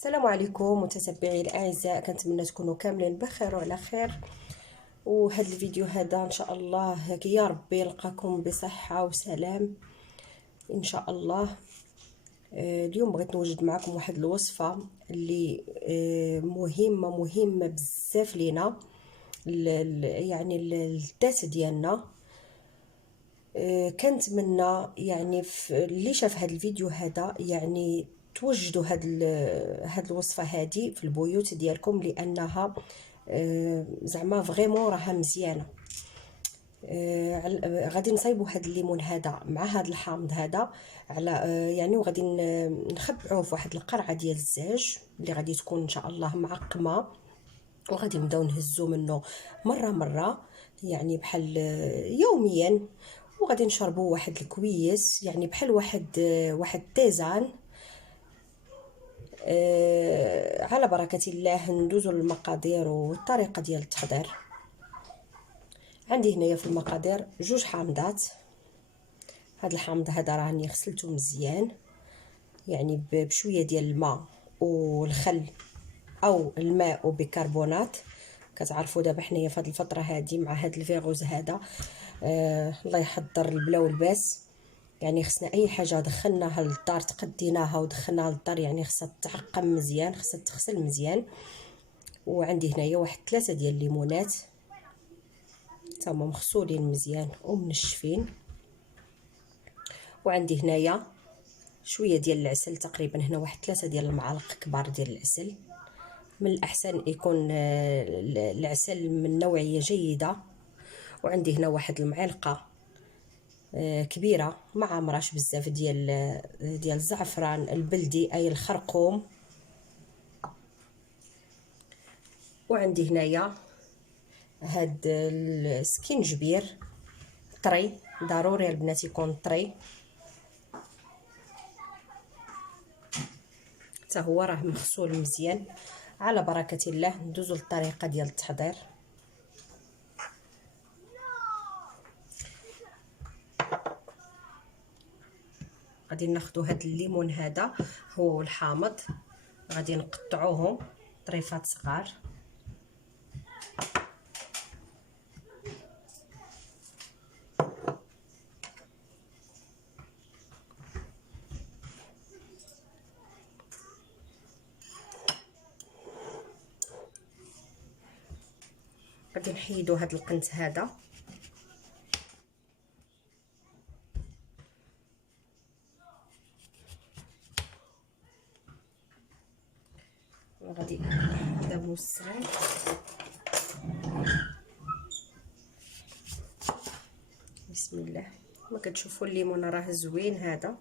السلام عليكم متتبعي الاعزاء، كنتمنى تكونوا كاملين بخير وعلى خير. وهذا الفيديو هذا ان شاء الله يا ربي يلقاكم بصحه وسلام ان شاء الله. اليوم بغيت نوجد معكم واحد الوصفه اللي مهمه بزاف لينا، يعني الذات ديالنا. كنتمنى يعني اللي شاف هذا الفيديو هذا يعني توجدوا هاد الوصفه هذه في البيوت ديالكم، لانها زعما فريمون راها مزيانه. غادي نصايبوا هاد الليمون هذا مع هاد الحامض هذا على يعني، وغادي نخبعوه في واحد القرعه ديال الزاج اللي غادي تكون ان شاء الله معقمه، وغادي نبداو نهزو منه مره يعني بحال يوميا، وغادي نشربوا واحد الكويس يعني بحال واحد تيزان. على بركه الله ندوزو للمقادير والطريقه ديال التحضير. عندي هنايا في المقادير 2 حامضات. هذا الحامض هذا راني غسلته مزيان يعني بشويه ديال الماء والخل او الماء وبيكربونات. كتعرفوا دابا حنايا في هذه الفتره هذه مع هذا الفيروس هذا، الله يحضر البلا والباس. يعني خصنا اي حاجه دخلناها للدار تقديناها ودخلناها للدار يعني خصها تعقم مزيان، خصها تغسل مزيان. وعندي هنايا واحد 3 ديال الليمونات تما مغسولين مزيان ومنشفين. وعندي هنايا شويه ديال العسل، تقريبا هنا واحد 3 ديال المعالق كبار ديال العسل. من الاحسن يكون العسل من نوعيه جيده. وعندي هنا واحد المعلقه كبيره ما عمراش بزاف ديال الزعفران البلدي اي الخرقوم. وعندي هنايا هاد السكينجبير طري، ضروري البنات يكون طري حتى هو راه مغسول مزيان. على بركه الله ندوزو للطريقه ديال التحضير. غادي ناخذوا هاد الليمون هذا هو والحامض، غادي نقطعوهم طريفات صغار. غادي نحيدوا هاد القنت هذا. وغادي ندابو الصغير. بسم الله. ما كتشوفوا الليمون راه زوين هذا.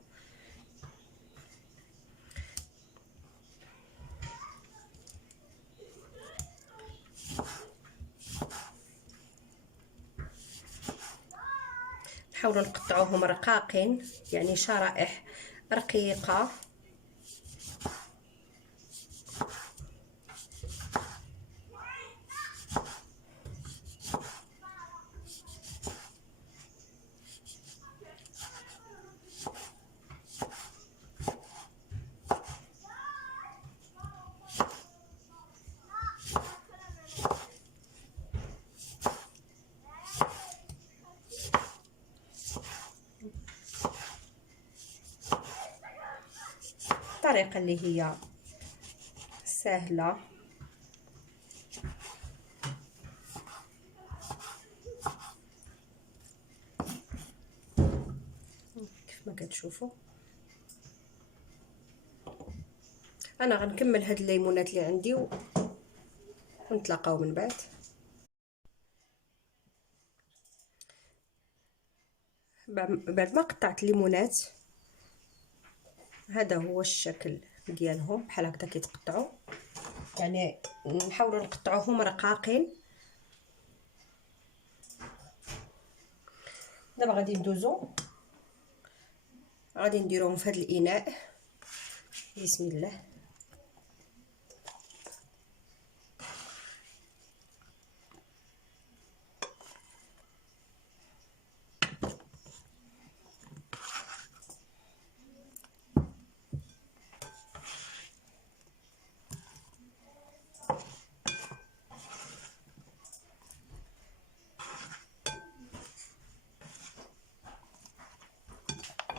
نحاولوا نقطعوهم رقاقين يعني شرائح رقيقه. الطريقه اللي هي سهله. كيف ما كتشوفوا انا غنكمل هاد الليمونات اللي عندي ونتلاقاو من بعد. بعد ما قطعت الليمونات هذا هو الشكل ديالهم بحال هكذا كيتقطعوا، يعني نحاولوا نقطعوهم رقاقين. دابا غادي ندوزو، غادي نديروهم في هذا الاناء. بسم الله.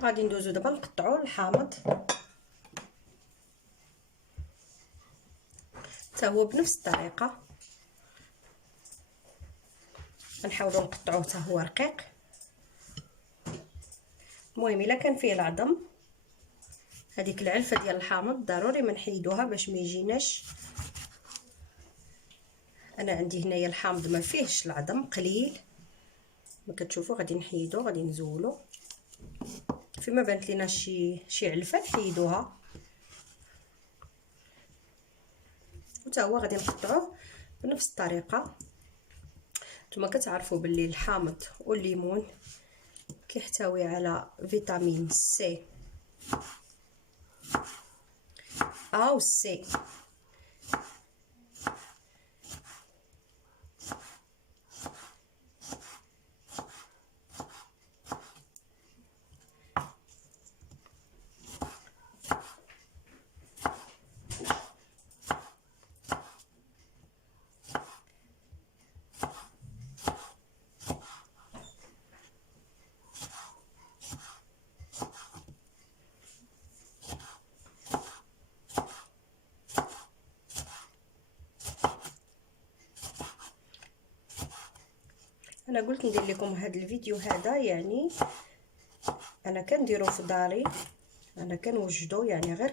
غادي ندوزو دابا نقطعو الحامض حتى هو بنفس الطريقه. غنحاولوا نقطعوه حتى هو رقيق. المهم الا كان فيه العظم، هذيك العلفه ديال الحامض ضروري ما نحيدوها باش ما يجيناش. انا عندي هنايا الحامض ما فيهش العظم، قليل. ما كتشوفوا غادي نحيدو، غادي نزولو. فيما بانت لينا شي علفه نحيدوها، وتا هو غادي نقطعوه بنفس الطريقه. نتوما كتعرفوا باللي الحامض والليمون كيحتوي على فيتامين سي او سي. انا قلت ندير لكم هذا الفيديو هذا، يعني انا كنديرو في داري، انا كنوجدو يعني غير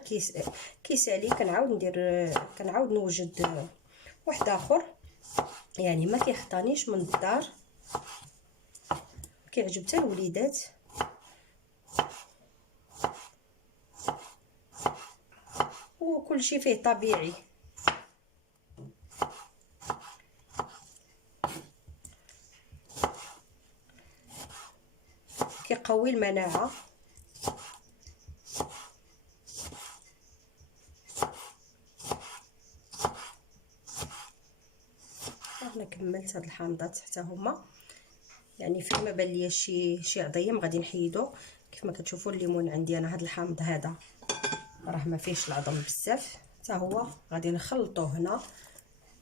كيسالي كنعاود نوجد واحد اخر، يعني ما كيخطانيش من الدار، كيعجب حتى الوليدات. وكل شيء فيه طبيعي. كيقوي المناعه. انا كملت هاد الحامضات حتى هما، يعني فيما بان ليا شي عظيم غادي نحيدو. كيف ما كتشوفوا الليمون عندي انا، هاد الحامض هذا راه ما فيهش العظم بزاف، حتى هو غادي نخلطوه هنا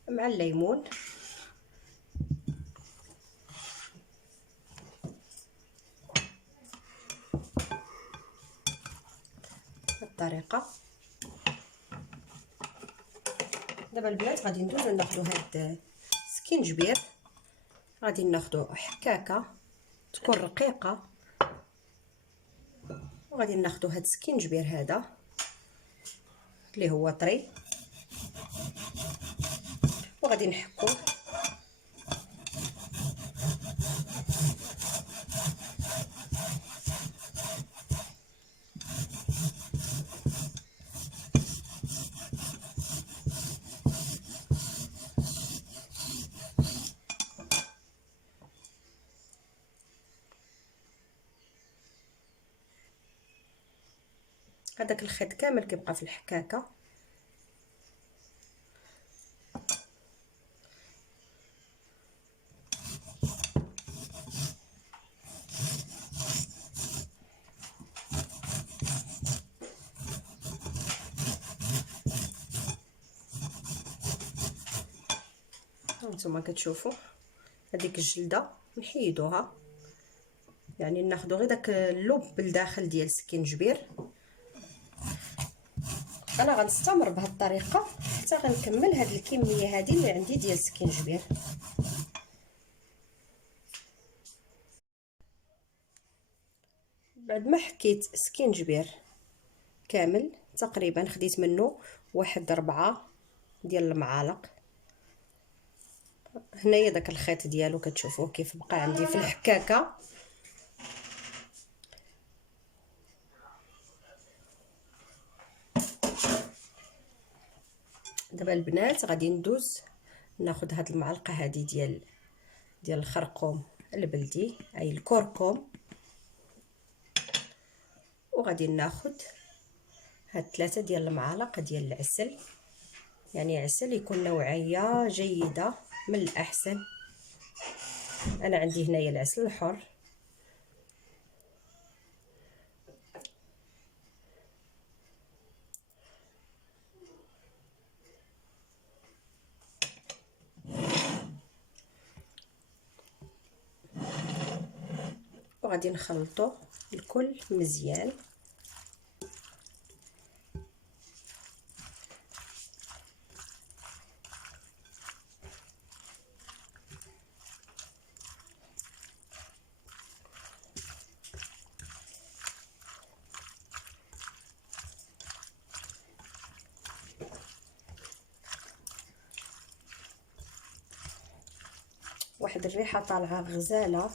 مع الليمون. بالطريقه. دابا البنات غادي ندوزو ناخدو هاد السكينجبير، غادي ناخدو حكاكه تكون رقيقه، وغادي ناخدو هاد السكينجبير هذا اللي هو طري، وغادي نحكو. هذاك الخيط كامل كيبقى في الحكاكه. هانتوما كتشوفوا هذيك الجلده نحيدوها، يعني ناخذ غير داك اللب بالداخل ديال السكينجبير. انا غنستمر بهذه الطريقه حتى غنكمل هذه الكميه هذه اللي عندي ديال السكينجبير. بعد ما حكيت السكينجبير كامل تقريبا، خديت منه واحد 4 ديال المعالق. هنايا داك الخيط ديالو كتشوفوه كيف بقى عندي في الحكاكه. دابا البنات غادي ندوز ناخذ هاد المعلقه هذه ديال الخرقوم البلدي، اي الكركم، وغادي ناخذ هاد 3 ديال المعالق ديال العسل، يعني عسل يكون نوعيه جيده من الاحسن. انا عندي هنايا العسل الحر. وغادي نخلطو الكل مزيان. واحد الريحه طالعه غزاله،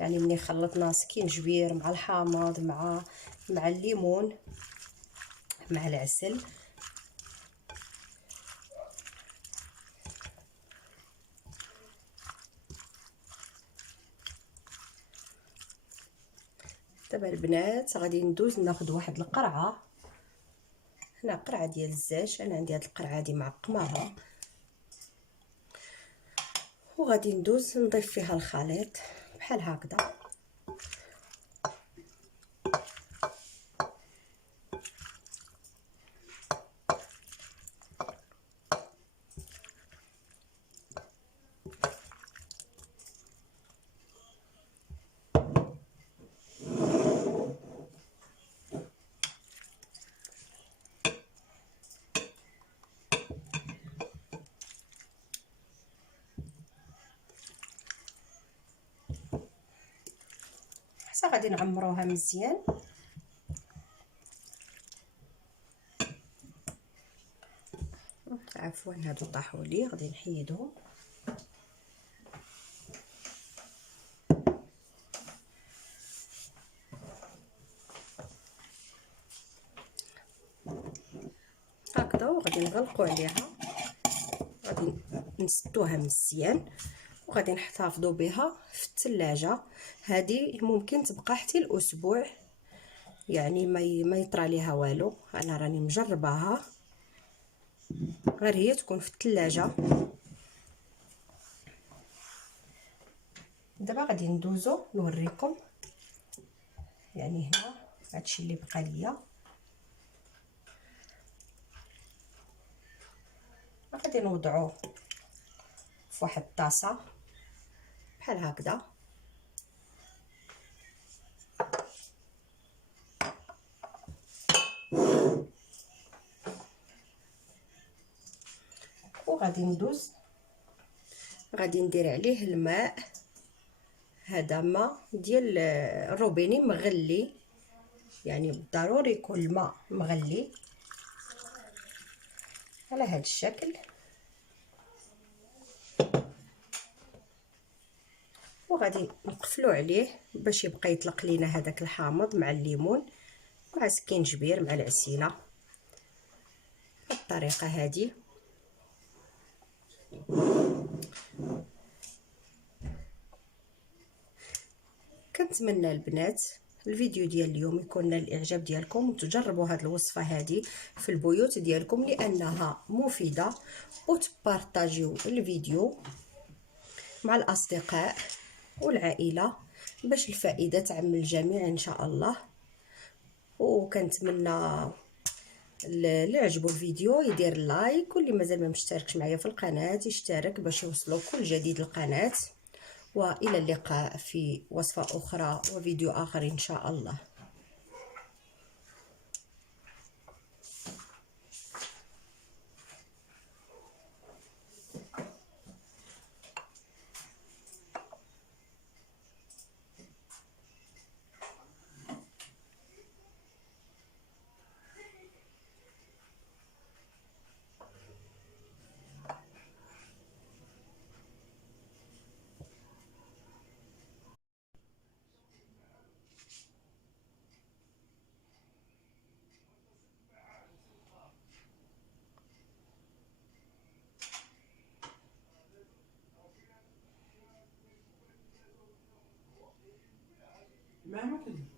يعني ملي خلطنا سكينجبير مع الحامض مع الليمون مع العسل. دابا البنات غادي ندوز ناخذ واحد القرعه، هنا قرعه ديال الزاج، انا عندي هاد القرعه هادي معقماها، وغادي ندوز نضيف فيها الخليط بحال هكذا. حتى غادي نعمروها مزيان. عفوا هادو طاحوا لي، غادي نحيدهم. هكذا وغادي نغلقوا عليها، غادي نسدوها مزيان وغادي نحتفظوا بها في الثلاجه. هذه ممكن تبقى حتى الاسبوع، يعني ما يطرى ليها والو. انا راني مجرباها، غير هي تكون في الثلاجه. دابا غادي ندوزو نوريكم، يعني هنا هادشي اللي بقى ليا. غادي نوضعوه في واحد الطاسه بحال هكذا، وغادي ندوز غادي ندير عليه الماء. هذا ماء ديال الروبيني مغلي، يعني ضروري يكون الماء مغلي على هذا الشكل. وغادي نقفلو عليه باش يبقى يطلق لينا هذاك الحامض مع الليمون مع سكينجبير مع العسيله بالطريقه هذه. كنتمنى البنات الفيديو ديال اليوم يكون نال الاعجاب ديالكم، وتجربوا هذه الوصفه هذه في البيوت ديالكم لانها مفيده، وتبارطاجيو الفيديو مع الاصدقاء والعائله باش الفائده تعم الجميع ان شاء الله. وكنتمنى اللي عجبو الفيديو يدير لايك، واللي مازال ما مشتركش معايا في القناه يشترك باش يوصلوا كل جديد القناه. والى اللقاء في وصفه اخرى وفيديو اخر ان شاء الله. ما كده